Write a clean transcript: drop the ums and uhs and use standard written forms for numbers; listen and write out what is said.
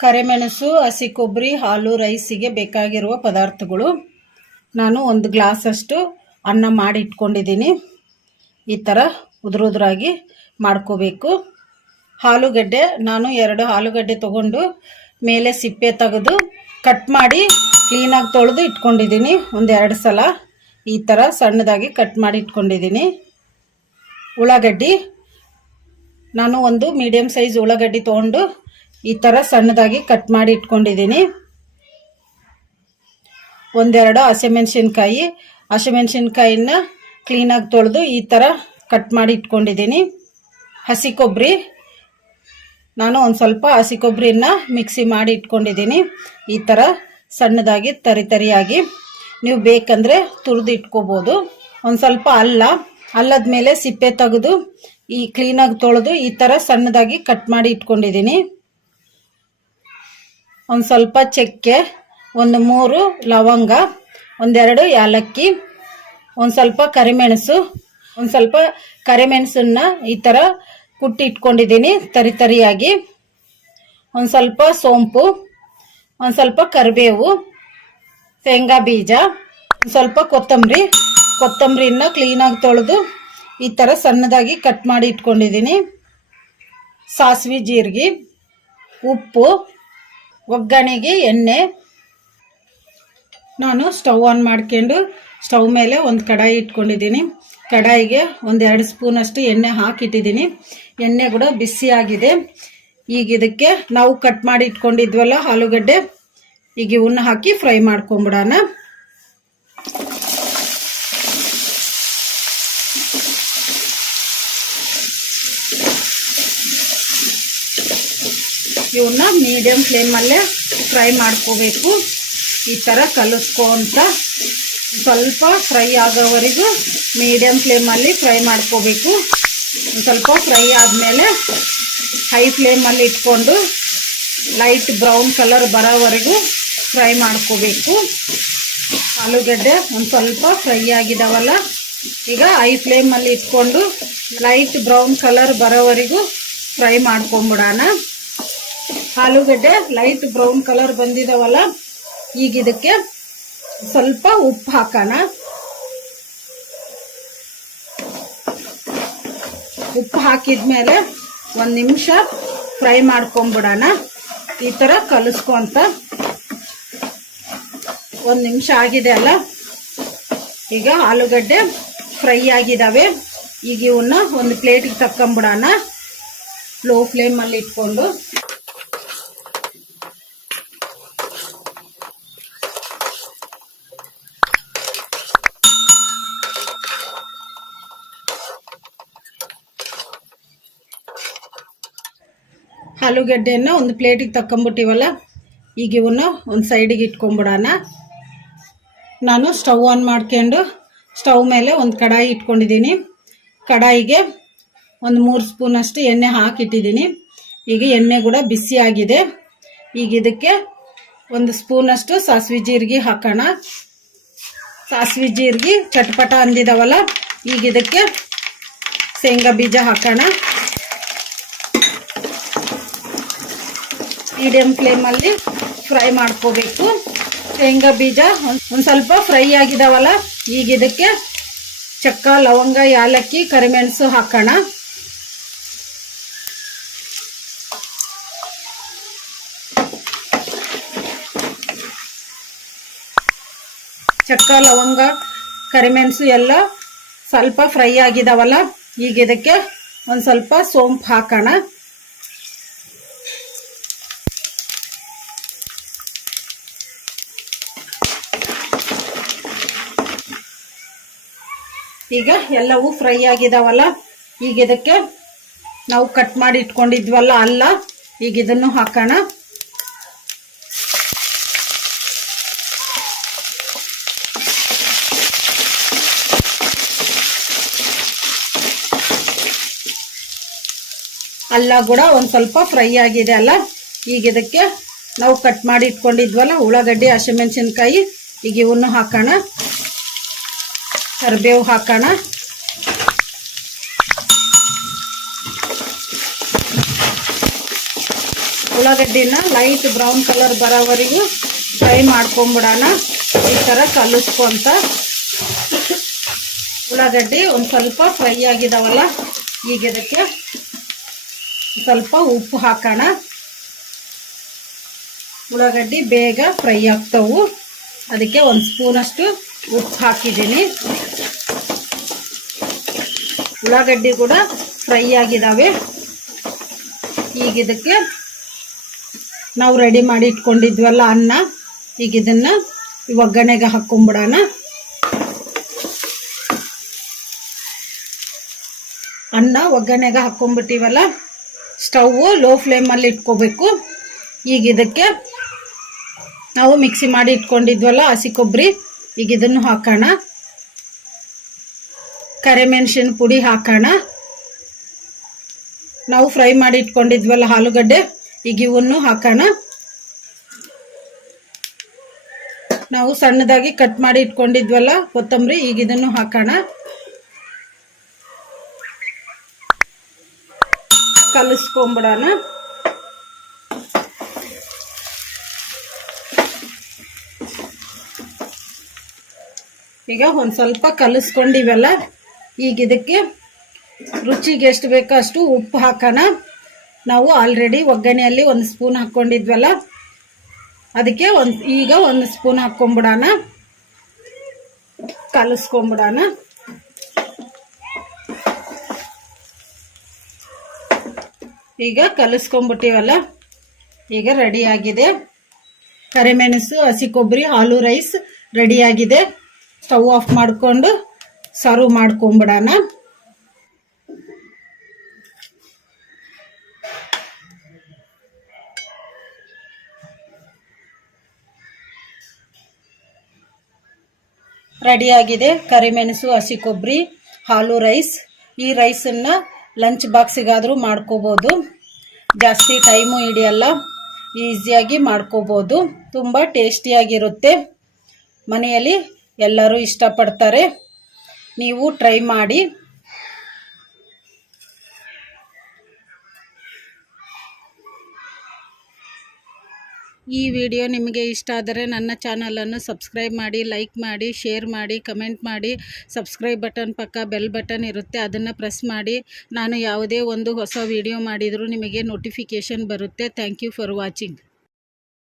ಕರಿಮೆಣಸು, ಹಸಿ ಕೊಬ್ಬರಿ, ಹಾಲು, ರೈಸಿಗೆ ಬೇಕಾಗಿರುವ ಪದಾರ್ಥಗಳು. ನಾನು 1 ಗ್ಲಾಸಷ್ಟು ಅನ್ನ ಮಾಡಿ ಇಟ್ಕೊಂಡಿದ್ದೀನಿ. ಈ ಥರ ಉದುರಾಗಿ ಮಾಡ್ಕೋಬೇಕು. ಆಲೂಗಡ್ಡೆ ನಾನು 2 ಆಲೂಗಡ್ಡೆ ತೊಗೊಂಡು ಮೇಲೆ ಸಿಪ್ಪೆ ತೆಗೆದು ಕಟ್ ಮಾಡಿ ಕ್ಲೀನಾಗಿ ತೊಳೆದು ಇಟ್ಕೊಂಡಿದ್ದೀನಿ. 1-2 ಸಲ ಈ ಥರ ಸಣ್ಣದಾಗಿ ಕಟ್ ಮಾಡಿ ಇಟ್ಕೊಂಡಿದ್ದೀನಿ. ಉಳ್ಳಾಗಡ್ಡಿ ನಾನು ಒಂದು ಮೀಡಿಯಮ್ ಸೈಜ್ ಉಳ್ಳಾಗಡ್ಡಿ ತೊಗೊಂಡು ಈ ಥರ ಸಣ್ಣದಾಗಿ ಕಟ್ ಮಾಡಿ ಇಟ್ಕೊಂಡಿದ್ದೀನಿ. 1-2 ಹಸಿಮೆಣಸಿನ್ಕಾಯಿನ ಕ್ಲೀನಾಗಿ ತೊಳೆದು ಈ ಥರ ಕಟ್ ಮಾಡಿ ಇಟ್ಕೊಂಡಿದ್ದೀನಿ. ಹಸಿ ಕೊಬ್ಬರಿ ನಾನು ಒಂದು ಸ್ವಲ್ಪ ಹಸಿ ಕೊಬ್ಬರಿನ ಮಿಕ್ಸಿ ಮಾಡಿ ಇಟ್ಕೊಂಡಿದ್ದೀನಿ. ಈ ಥರ ಸಣ್ಣದಾಗಿ ತರಿಯಾಗಿ ನೀವು ಬೇಕಂದರೆ ತುರಿದು ಇಟ್ಕೋಬೋದು. ಒಂದು ಸ್ವಲ್ಪ ಅಲ್ಲದ ಮೇಲೆ ಸಿಪ್ಪೆ ತೆಗೆದು ಈ ಕ್ಲೀನಾಗಿ ತೊಳೆದು ಈ ಥರ ಸಣ್ಣದಾಗಿ ಕಟ್ ಮಾಡಿ ಇಟ್ಕೊಂಡಿದ್ದೀನಿ. ಒಂದು ಸ್ವಲ್ಪ ಚಕ್ಕೆ, 3 ಲವಂಗ, 1-2 ಏಲಕ್ಕಿ, ಒಂದು ಸ್ವಲ್ಪ ಕರಿಮೆಣಸನ್ನ ಈ ಥರ ಕುಟ್ಟಿ ಇಟ್ಕೊಂಡಿದ್ದೀನಿ ತರಿಯಾಗಿ. ಒಂದು ಸ್ವಲ್ಪ ಸೋಂಪು, ಒಂದು ಸ್ವಲ್ಪ ಕರಿಬೇವು, ಶೇಂಗಾ ಬೀಜ, ಒಂದು ಸ್ವಲ್ಪ ಕೊತ್ತಂಬರಿನ ಕ್ಲೀನಾಗಿ ತೊಳೆದು ಈ ಥರ ಸಣ್ಣದಾಗಿ ಕಟ್ ಮಾಡಿ ಇಟ್ಕೊಂಡಿದ್ದೀನಿ. ಸಾಸಿವೆ, ಜೀರಿಗೆ, ಉಪ್ಪು, ಒಗ್ಗರಣೆಗೆ ಎಣ್ಣೆ. ನಾನು ಸ್ಟವ್ ಆನ್ ಮಾಡ್ಕೊಂಡು ಸ್ಟವ್ ಮೇಲೆ ಒಂದು ಕಡಾಯಿ ಇಟ್ಕೊಂಡಿದ್ದೀನಿ. ಕಡಾಯಿಗೆ 1-2 ಸ್ಪೂನಷ್ಟು ಎಣ್ಣೆ ಹಾಕಿಟ್ಟಿದ್ದೀನಿ. ಎಣ್ಣೆ ಕೂಡ ಬಿಸಿ ಆಗಿದೆ. ಈಗ ಇದಕ್ಕೆ ನಾವು ಕಟ್ ಮಾಡಿ ಇಟ್ಕೊಂಡಿದ್ವಲ್ಲ ಆಲೂಗಡ್ಡೆ, ಈಗ ಇವನ್ನ ಹಾಕಿ ಫ್ರೈ ಮಾಡ್ಕೊಂಬಿಡೋಣ. ಇವನ್ನ ಮೀಡಿಯಂ ಫ್ಲೇಮಲ್ಲೇ ಫ್ರೈ ಮಾಡ್ಕೋಬೇಕು. ಈ ಥರ ಕಲಿಸ್ಕೊಂತ ಸ್ವಲ್ಪ ಫ್ರೈ ಆಗೋವರೆಗೂ ಮೀಡಿಯಂ ಫ್ಲೇಮಲ್ಲಿ ಫ್ರೈ ಮಾಡ್ಕೋಬೇಕು. ಸ್ವಲ್ಪ ಫ್ರೈ ಆದಮೇಲೆ ಹೈ ಫ್ಲೇಮಲ್ಲಿ ಇಟ್ಕೊಂಡು ಲೈಟ್ ಬ್ರೌನ್ ಕಲರ್ ಬರೋವರೆಗೂ ಫ್ರೈ ಮಾಡ್ಕೋಬೇಕು. ಆಲೂಗಡ್ಡೆ ಒಂದು ಸ್ವಲ್ಪ ಫ್ರೈ ಆಗಿದಾವಲ್ಲ, ಈಗ ಹೈ ಫ್ಲೇಮಲ್ಲಿ ಇಟ್ಕೊಂಡು ಲೈಟ್ ಬ್ರೌನ್ ಕಲರ್ ಬರೋವರೆಗೂ ಫ್ರೈ ಮಾಡ್ಕೊಂಬಿಡೋಣ. ಆಲೂಗಡ್ಡೆ ಲೈಟ್ ಬ್ರೌನ್ ಕಲರ್ ಬಂದಿದಾವಲ್ಲ, ಈಗ ಇದಕ್ಕೆ ಸ್ವಲ್ಪ ಉಪ್ಪು ಹಾಕೋಣ. ಉಪ್ಪು ಹಾಕಿದ್ಮೇಲೆ 1 ನಿಮಿಷ ಫ್ರೈ ಮಾಡ್ಕೊಂಬಿಡೋಣ. ಈ ಥರ ಕಲಿಸ್ಕೊಂತ 1 ನಿಮಿಷ ಆಗಿದೆ ಅಲ್ಲ, ಈಗ ಆಲೂಗಡ್ಡೆ ಫ್ರೈ ಆಗಿದಾವೆ. ಈಗ ಇವನ್ನ ಒಂದು ಪ್ಲೇಟಿಗೆ ತಕ್ಕೊಂಬಿಡೋಣ ಲೋ ಫ್ಲೇಮಲ್ಲಿ ಇಟ್ಕೊಂಡು. ಆಲೂಗಡ್ಡೆಯನ್ನು ಒಂದು ಪ್ಲೇಟಿಗೆ ತಕ್ಕೊಂಬಿಟ್ಟಿವಲ್ಲ, ಈಗ ಇವನ್ನ ಒಂದು ಸೈಡಿಗೆ ಇಟ್ಕೊಂಬಿಡೋಣ. ನಾನು ಸ್ಟವ್ ಆನ್ ಮಾಡ್ಕೊಂಡು ಸ್ಟವ್ ಮೇಲೆ ಒಂದು ಕಡಾಯಿ ಇಟ್ಕೊಂಡಿದ್ದೀನಿ. ಕಡಾಯಿಗೆ 3 ಸ್ಪೂನಷ್ಟು ಎಣ್ಣೆ ಹಾಕಿಟ್ಟಿದ್ದೀನಿ. ಈಗ ಎಣ್ಣೆ ಕೂಡ ಬಿಸಿ ಆಗಿದೆ. ಈಗ ಇದಕ್ಕೆ 1 ಸ್ಪೂನಷ್ಟು ಸಾಸಿವೆ ಜೀರಿಗೆ ಹಾಕೋಣ. ಸಾಸಿವೆ ಜೀರಿಗೆ ಚಟಪಟ ಅಂದಿದಾವಲ್ಲ, ಈಗ ಇದಕ್ಕೆ ಶೇಂಗಾ ಬೀಜ ಹಾಕೋಣ. ಮೀಡಿಯಂ ಫ್ಲೇಮಲ್ಲಿ ಫ್ರೈ ಮಾಡ್ಕೋಬೇಕು. ಶೇಂಗಾ ಬೀಜ ಒಂದು ಸ್ವಲ್ಪ ಫ್ರೈ ಆಗಿದಾವಲ್ಲ, ಈಗ ಇದಕ್ಕೆ ಚಕ್ಕ, ಲವಂಗ, ಯಾಲಕ್ಕಿ, ಕರಿಮೆಣಸು ಹಾಕೋಣ. ಚಕ್ಕ, ಲವಂಗ, ಕರಿಮೆಣಸು ಎಲ್ಲ ಸ್ವಲ್ಪ ಫ್ರೈ ಆಗಿದಾವಲ್ಲ, ಈಗ ಇದಕ್ಕೆ ಒಂದು ಸ್ವಲ್ಪ ಸೋಂಪು ಹಾಕೋಣ. ಈಗ ಎಲ್ಲವೂ ಫ್ರೈ ಆಗಿದಾವಲ್ಲ, ಈಗ ಇದಕ್ಕೆ ನಾವು ಕಟ್ ಮಾಡಿ ಇಟ್ಕೊಂಡಿದ್ವಲ್ಲ ಅಲ್ಲ, ಈಗ ಇದನ್ನು ಹಾಕೋಣ. ಅಲ್ಲ ಕೂಡ ಒಂದು ಸ್ವಲ್ಪ ಫ್ರೈ ಆಗಿದೆ ಅಲ್ಲ, ಈಗ ಇದಕ್ಕೆ ನಾವು ಕಟ್ ಮಾಡಿ ಇಟ್ಕೊಂಡಿದ್ವಲ್ಲ ಉಳ್ಳಾಗಡ್ಡಿ ಹಸಿಮೆಣಸಿನ್ಕಾಯಿ, ಈಗ ಇವನ್ನು ಹಾಕೋಣ. ಕರಿಬೇವು ಹಾಕೋಣ. ಉಳ್ಳಾಗಡ್ಡಿನ ಲೈಟ್ ಬ್ರೌನ್ ಕಲರ್ ಬರೋವರೆಗೂ ಫ್ರೈ ಮಾಡ್ಕೊಂಬಿಡೋಣ. ಈ ಥರ ಕಲಿಸ್ಕೊಂತ ಉಳ್ಳಾಗಡ್ಡಿ ಒಂದು ಸ್ವಲ್ಪ ಫ್ರೈ ಆಗಿದಾವಲ್ಲ, ಈಗ ಇದಕ್ಕೆ ಸ್ವಲ್ಪ ಉಪ್ಪು ಹಾಕೋಣ. ಉಳ್ಳಾಗಡ್ಡಿ ಬೇಗ ಫ್ರೈ ಆಗ್ತವು, ಅದಕ್ಕೆ ಒಂದು ಸ್ಪೂನಷ್ಟು ಉಪ್ಪು ಹಾಕಿದ್ದೀನಿ. ಉಳ್ಳಾಗಡ್ಡಿ ಕೂಡ ಫ್ರೈ ಆಗಿದ್ದಾವೆ. ಈಗ ಇದಕ್ಕೆ ನಾವು ರೆಡಿ ಮಾಡಿ ಇಟ್ಕೊಂಡಿದ್ವಲ್ಲ ಅನ್ನ, ಈಗ ಇದನ್ನು ಒಗ್ಗರಣೆಗೆ ಹಾಕ್ಕೊಂಬಿಡೋಣ. ಅನ್ನ ಒಗ್ಗರಣೆಗೆ ಹಾಕ್ಕೊಂಬಿಟ್ಟಿವಲ್ಲ, ಸ್ಟವ್ವು ಲೋ ಫ್ಲೇಮಲ್ಲಿ ಇಟ್ಕೋಬೇಕು. ಈಗ ಇದಕ್ಕೆ ನಾವು ಮಿಕ್ಸಿ ಮಾಡಿ ಇಟ್ಕೊಂಡಿದ್ವಲ್ಲ ಹಸಿ ಕೊಬ್ಬರಿ, ಈಗ ಇದನ್ನು ಹಾಕೋಣ. ಕರಿಮೆಣಸಿನ ಪುಡಿ ಹಾಕೋಣ. ನಾವು ಫ್ರೈ ಮಾಡಿ ಇಟ್ಕೊಂಡಿದ್ವಲ್ಲ ಆಲೂಗಡ್ಡೆ, ಈಗ ಇವನ್ನು ಹಾಕೋಣ. ನಾವು ಸಣ್ಣದಾಗಿ ಕಟ್ ಮಾಡಿ ಇಟ್ಕೊಂಡಿದ್ವಲ್ಲ ಕೊತ್ತಂಬರಿ, ಈಗ ಇದನ್ನು ಹಾಕೋಣ. ಕಲಿಸ್ಕೊಂಬಿಡೋಣ. ಈಗ ಒಂದು ಸ್ವಲ್ಪ ಕಲಿಸ್ಕೊಂಡಿವಲ್ಲ, ಈಗ ಇದಕ್ಕೆ ರುಚಿಗೆ ಎಷ್ಟು ಬೇಕೋ ಅಷ್ಟು ಉಪ್ಪು ಹಾಕೋಣ. ನಾವು ಆಲ್ರೆಡಿ ಒಗ್ಗರಣೆಯಲ್ಲಿ ಒಂದು ಸ್ಪೂನ್ ಹಾಕ್ಕೊಂಡಿದ್ವಲ್ಲ, ಅದಕ್ಕೆ ಈಗ ಒಂದು ಸ್ಪೂನ್ ಹಾಕ್ಕೊಂಬಿಡೋಣ. ಕಲಿಸ್ಕೊಂಬಿಡೋಣ. ಈಗ ಕಲಿಸ್ಕೊಂಬಿಟ್ಟಿವಲ್ಲ, ಈಗ ರೆಡಿಯಾಗಿದೆ. ಕರಿಮೆಣಸು, ಹಸಿ ಕೊಬ್ಬರಿ, ಆಲೂ ರೈಸ್ ರೆಡಿಯಾಗಿದೆ. ಸ್ಟವ್ ಆಫ್ ಮಾಡಿಕೊಂಡು ಸರ್ವ್ ಮಾಡ್ಕೊಂಬಿಡೋಣ. ರೆಡಿಯಾಗಿದೆ ಕರಿಮೆಣಸು, ಹಸಿ ಕೊಬ್ಬರಿ, ಆಲೂ ರೈಸ್. ಈ ರೈಸನ್ನು ಲಂಚ್ ಬಾಕ್ಸಿಗಾದರೂ ಮಾಡ್ಕೋಬೋದು. ಜಾಸ್ತಿ ಟೈಮು ಹಿಡಿಯಲ್ಲ, ಈಸಿಯಾಗಿ ಮಾಡ್ಕೋಬೋದು. ತುಂಬ ಟೇಸ್ಟಿಯಾಗಿರುತ್ತೆ. ಮನೆಯಲ್ಲಿ ಎಲ್ಲರೂ ಇಷ್ಟಪಡ್ತಾರೆ. ನೀವು ಟ್ರೈ ಮಾಡಿ. ಈ ವಿಡಿಯೋ ನಿಮಗೆ ಇಷ್ಟ ಆದರೆ ನನ್ನ ಚಾನಲನ್ನು ಸಬ್ಸ್ಕ್ರೈಬ್ ಮಾಡಿ, ಲೈಕ್ ಮಾಡಿ, ಶೇರ್ ಮಾಡಿ, ಕಮೆಂಟ್ ಮಾಡಿ. ಸಬ್ಸ್ಕ್ರೈಬ್ ಬಟನ್ ಪಕ್ಕ ಬೆಲ್ ಬಟನ್ ಇರುತ್ತೆ, ಅದನ್ನು ಪ್ರೆಸ್ ಮಾಡಿ. ನಾನು ಯಾವುದೇ ಒಂದು ಹೊಸ ವಿಡಿಯೋ ಮಾಡಿದರೂ ನಿಮಗೆ ನೋಟಿಫಿಕೇಷನ್ ಬರುತ್ತೆ. Thank you for watching.